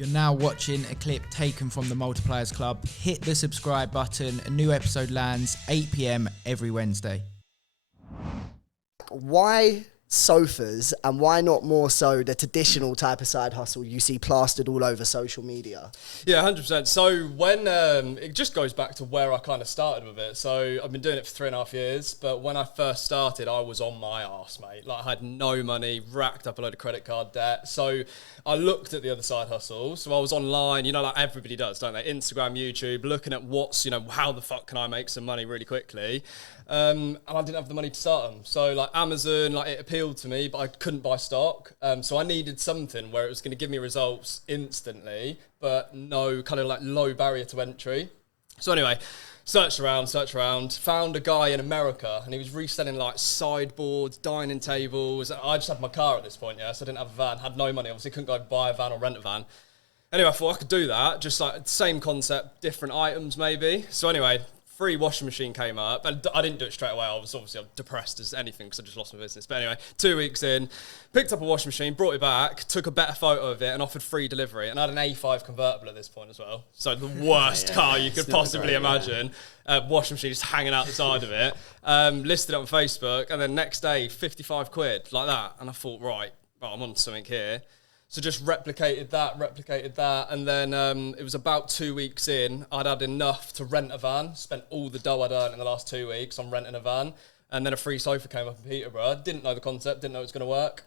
You're now watching a clip taken from the Multipliers Club. Hit the subscribe button. A new episode lands 8 p.m. every Wednesday. Why sofas, and why not more so the traditional type of side hustle you see plastered all over social media? Yeah, 100%. So when it just goes back to where I kind of started with it. So I've been doing it for 3.5 years, but when I first started, I was on my arse, mate. Like, I had no money, racked up a load of credit card debt. So I looked at the other side hustles. So I was online, you know, like everybody does, don't they? Instagram, YouTube, looking at what's, you know, how the fuck can I make some money really quickly? And I didn't have the money to start them. So like Amazon, like it appealed to me, but I couldn't buy stock. So I needed something where it was going to give me results instantly, but no kind of like low barrier to entry. So anyway, searched around, found a guy in America, and he was reselling like sideboards, dining tables. I just had my car at this point, yeah, so I didn't have a van, had no money, obviously couldn't go buy a van or rent a van. Anyway, I thought I could do that, just like same concept, different items maybe. So anyway, free washing machine came up, and I didn't do it straight away. I was obviously depressed as anything because I just lost my business. But anyway, 2 weeks in, picked up a washing machine, brought it back, took a better photo of it, and offered free delivery. And I had an A5 convertible at this point as well. So the worst car you could possibly imagine. Washing machine just hanging out the side of it. Listed it on Facebook, and then next day, 55 quid, like that. And I thought, right, I'm on something here. So just replicated that, and then it was about 2 weeks in, I'd had enough to rent a van, spent all the dough I'd earned in the last 2 weeks on renting a van, and then a free sofa came up in Peterborough. Didn't know the concept, didn't know it was going to work.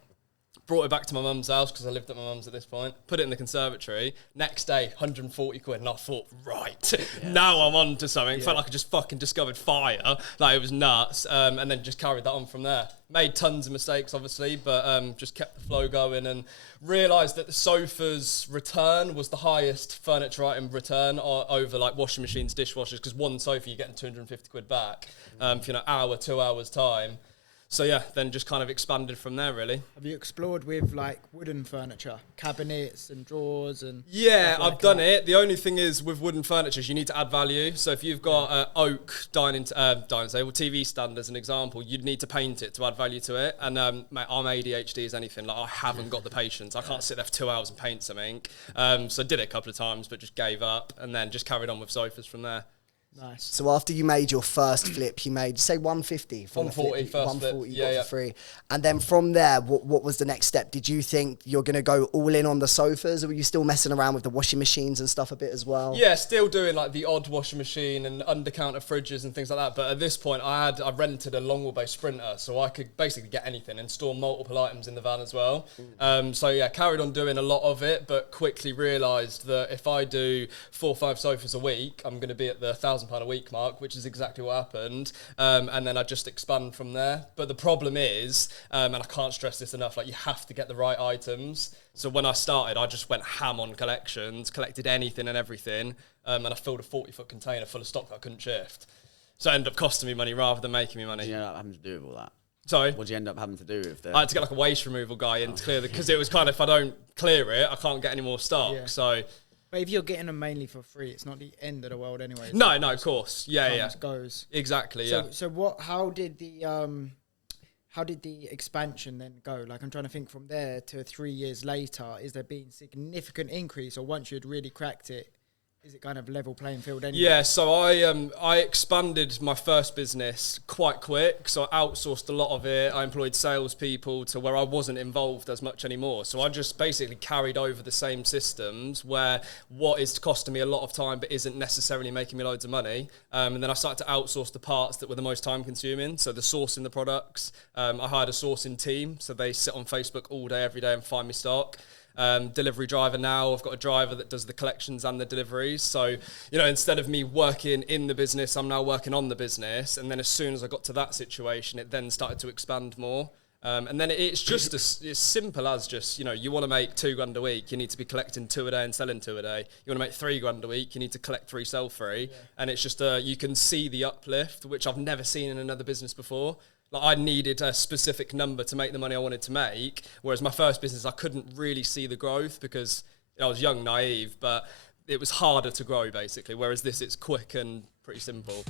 Brought it back to my mum's house, because I lived at my mum's at this point, put it in the conservatory. Next day, 140 quid, and I thought, right, now I'm on to something. Felt like I just fucking discovered fire, like it was nuts, and then just carried that on from there. Made tons of mistakes, obviously, but just kept the flow going and realised that the sofa's return was the highest furniture item return over like washing machines, dishwashers, because one sofa you're getting 250 quid back for, you know, hour, 2 hours time. So yeah, then just kind of expanded from there, really. Have you explored with like wooden furniture, cabinets and drawers and? Yeah, I've done it. The only thing is with wooden furniture, you need to add value. So if you've got oak dining table, TV stand as an example, you'd need to paint it to add value to it. And mate, I'm ADHD as anything. Like, I haven't got the patience. I can't sit there for 2 hours and paint something. So I did it a couple of times, but just gave up, and then just carried on with sofas from there. Nice. So after you made your first flip, you made, say, 150 from 140 the flip, first 140 flip. you got Yeah. for free. And then from there, what was the next step? Did you think you're going to go all in on the sofas, or were you still messing around with the washing machines and stuff a bit as well? Yeah, still doing like the odd washing machine and under-counter fridges and things like that. But at this point, I rented a long wheelbase Sprinter, so I could basically get anything and store multiple items in the van as well. So yeah, carried on doing a lot of it, but quickly realised that if I do 4 or 5 sofas a week, I'm going to be at the £1,000 a week mark, which is exactly what happened. And then I just expand from there. But the problem is, and I can't stress this enough, like, you have to get the right items. So when I started, I just went ham on collections, collected anything and everything, and I filled a 40-foot container full of stock that I couldn't shift. So it ended up costing me money rather than making me money. What did you end up having to do with all that? Sorry? What did you end up having to do with the... I had to get like a waste removal guy in to clear the, because it was kind of, if I don't clear it, I can't get any more stock. Yeah. So... But if you're getting them mainly for free, it's not the end of the world anyway. No, of course. Yeah. Goes. Exactly, yeah. So how did the expansion then go? Like, I'm trying to think from there to 3 years later, is there been significant increase, or once you'd really cracked it, is it kind of level playing field anyway? Yeah, so I expanded my first business quite quick. So I outsourced a lot of it. I employed salespeople to where I wasn't involved as much anymore. So I just basically carried over the same systems where what is costing me a lot of time but isn't necessarily making me loads of money. And then I started to outsource the parts that were the most time consuming. So the sourcing the products. I hired a sourcing team. So they sit on Facebook all day, every day and find me stock. Delivery driver now. I've got a driver that does the collections and the deliveries. So, you know, instead of me working in the business, I'm now working on the business. And then as soon as I got to that situation, it then started to expand more. And then it's just as simple as just, you know, you want to make £2,000 a week, you need to be collecting 2 a day and selling 2 a day. You want to make £3,000 a week, you need to collect 3, sell 3. Yeah. And it's just, you can see the uplift, which I've never seen in another business before. Like, I needed a specific number to make the money I wanted to make, whereas my first business, I couldn't really see the growth because I was young, naive, but it was harder to grow, basically, whereas this, it's quick and pretty simple.